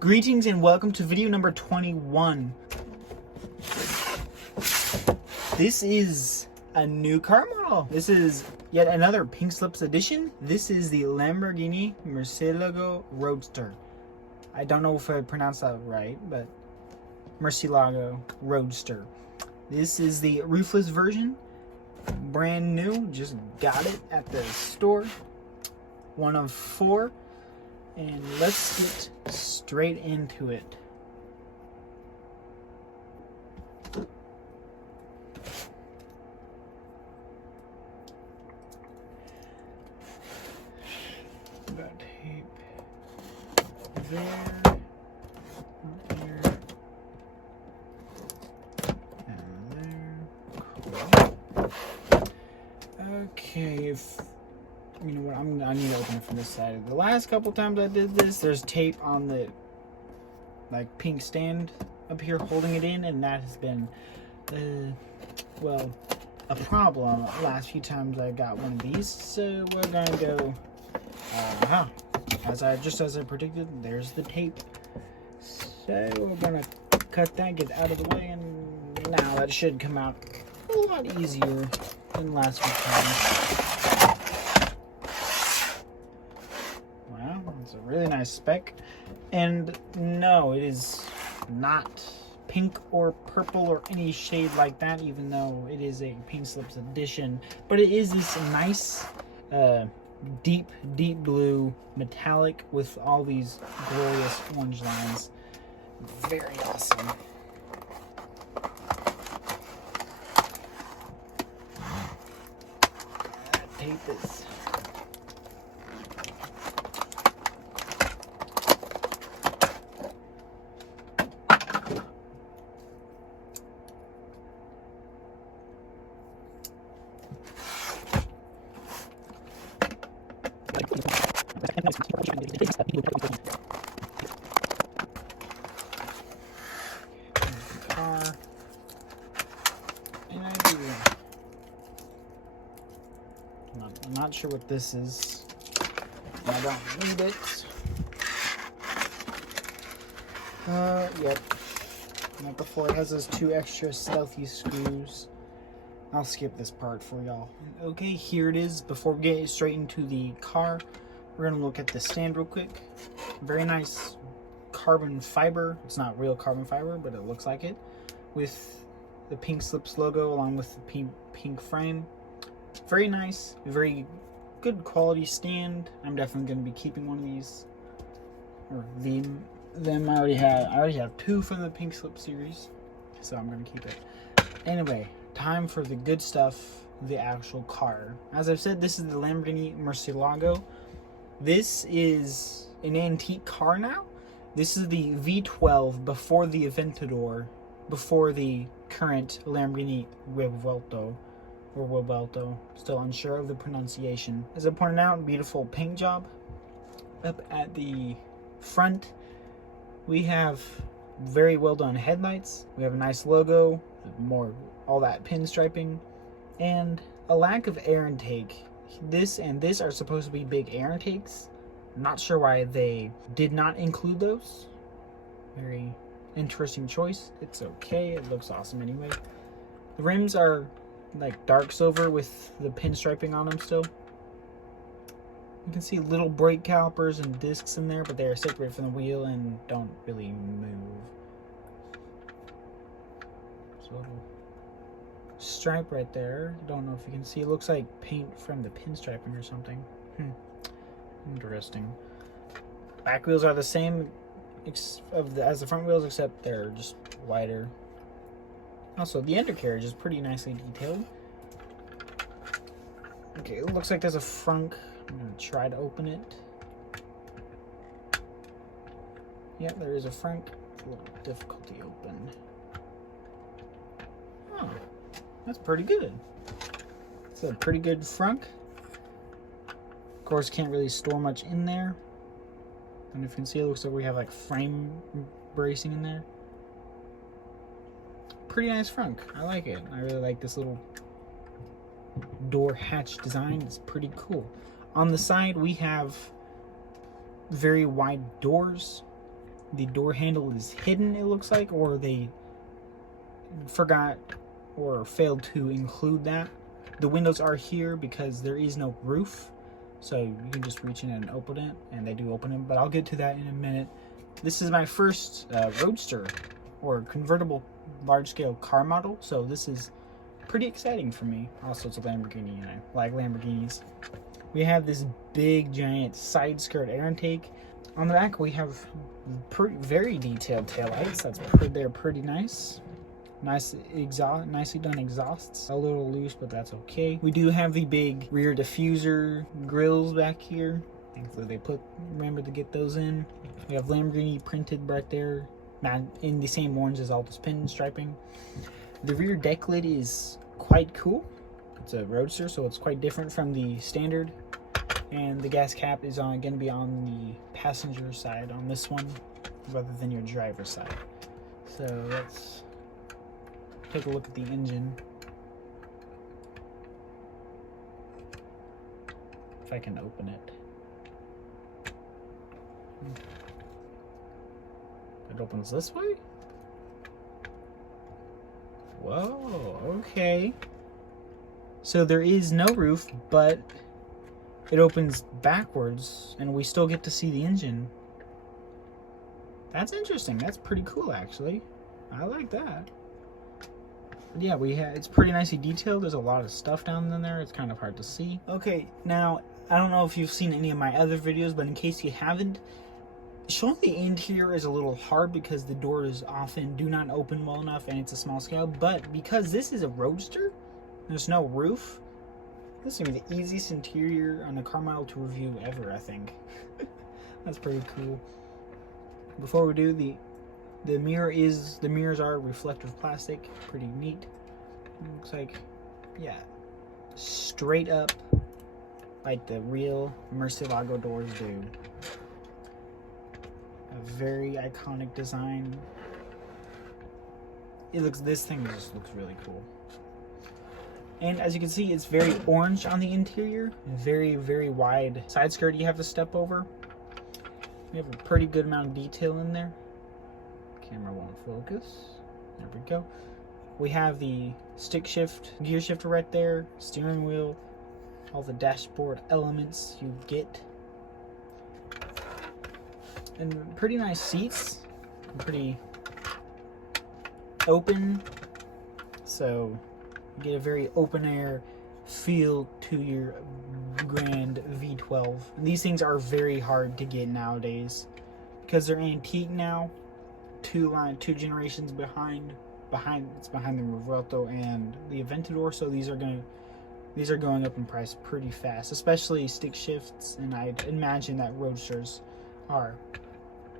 Greetings and welcome to video number 21. This is a new car model. This is yet another Pink Slips edition. This is the Lamborghini Mercielago Roadtser. I don't know if I pronounced that right, but Mercielago Roadtser. This is the roofless version. Brand new, just got it at the store. One of four. And let's get straight into it. Got tape there, there, and there. Cool. Okay, if you know what, I need to open it from this side. The last couple times I did this, there's tape on the pink stand up here holding it in, and that has been a problem. Last few times I got one of these, so we're gonna go as I predicted. There's the tape, so we're gonna cut that, get out of the way, and now that should come out a lot easier than the last few times. It's a really nice spec, and no, it is not pink or purple or any shade like that, even though it is a Pink Slips edition. But it is this nice deep blue metallic with all these glorious orange lines. Very awesome. That tape is car, and I'm not sure what this is. I don't need it. Yep. Like before, it has those two extra stealthy screws. I'll skip this part for y'all. Okay, here it is. Before we get straight into the car, we're gonna look at the stand real quick. Very nice carbon fiber. It's not real carbon fiber, but it looks like it. With the Pink Slips logo along with the pink frame. Very nice, very good quality stand. I'm definitely gonna be keeping one of these. Or them. I already have two from the Pink Slip series, so I'm gonna keep it. Anyway, time for the good stuff, the actual car. As I've said, this is the Lamborghini Mercielago. This is an antique car now. This is the V12 before the Aventador, before the current Lamborghini Revuelto, or Revuelto. Still unsure of the pronunciation. As I pointed out, beautiful paint job. Up at the front, we have very well done headlights. We have a nice logo, all that pinstriping, and a lack of air intake. This and this are supposed to be big air intakes. I'm not sure why they did not include those. Very interesting choice. It's okay. It looks awesome anyway. The rims are like dark silver with the pinstriping on them still. You can see little brake calipers and discs in there, but they are separated from the wheel and don't really move. So a little stripe right there. Don't know if you can see. It looks like paint from the pinstriping or something. Interesting. Back wheels are the same as the front wheels, except they're just wider. Also, the undercarriage is pretty nicely detailed. Okay, it looks like there's a frunk. I'm gonna try to open it. Yeah, there is a frunk. It's a little difficult to open. Oh, that's pretty good. It's a pretty good frunk. Of course, can't really store much in there. And if you can see, it looks like we have like frame bracing in there. Pretty nice frunk. I like it. I really like this little door hatch design. It's pretty cool. On the side, we have very wide doors. the door handle is hidden, it looks like, or they forgot or failed to include that. The windows are here because there is no roof, so you can just reach in and open it, and they do open it, but I'll get to that in a minute. This is my first Roadster or convertible large-scale car model, so this is pretty exciting for me. Also, it's a Lamborghini, and I like Lamborghinis. We have this big, giant side skirt air intake. On the back, we have very detailed taillights. They're pretty nice. Nice exhaust, nicely done exhausts. A little loose, but that's okay. We do have the big rear diffuser grills back here. Thankfully, they remember to get those in. We have Lamborghini printed right there, in the same orange as all this pinstriping. The rear deck lid is quite cool. It's a Roadster, so it's quite different from the standard. And the gas cap is going to be on the passenger side on this one, rather than your driver's side. So let's take a look at the engine. If I can open it. It opens this way? Whoa, okay. So there is no roof, but it opens backwards, and we still get to see the engine. That's interesting. That's pretty cool, actually. I like that. But yeah, it's pretty nicely detailed. There's a lot of stuff down in there. It's kind of hard to see. Okay, now, I don't know if you've seen any of my other videos, but in case you haven't, showing the interior is a little hard because the doors often do not open well enough, and it's a small scale. But because this is a Roadster, there's no roof. This is going to be the easiest interior on a car model to review ever, I think. That's pretty cool. Before we do, the mirrors are reflective plastic. Pretty neat. Looks like, yeah, straight up like the real Mercielago doors do. A very iconic design. This thing just looks really cool. And as you can see, it's very orange on the interior. Very, very wide side skirt you have to step over. We have a pretty good amount of detail in there. Camera won't focus. There we go. We have the stick shift, gear shifter right there, steering wheel, all the dashboard elements you get. And pretty nice seats. Pretty open. So you get a very open air feel to your Grand V12. And these things are very hard to get nowadays because they're antique now. Two generations behind the Revuelto and the Aventador, so these are going up in price pretty fast, especially stick shifts, and I'd imagine that Roadsters are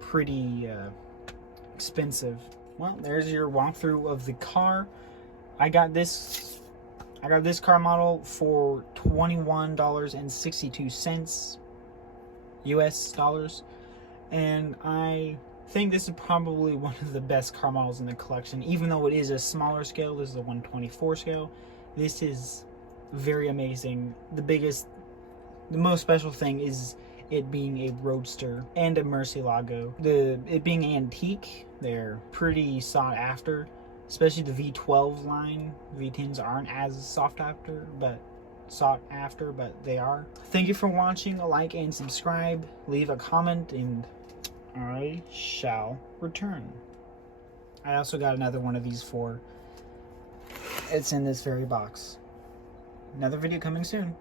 pretty expensive. Well, there's your walkthrough of the car. I got this car model for $21.62 US dollars, and I think this is probably one of the best car models in the collection. Even though it is a smaller scale, this is a 124 scale. This is very amazing. The most special thing is it being a Roadster and a Mercielago. It being antique, they're pretty sought after, especially the V12 line. V10s aren't as sought after, but they are. Thank you for watching. Like and subscribe. Leave a comment, and I shall return. I also got another one of these it's in this very box. Another video coming soon.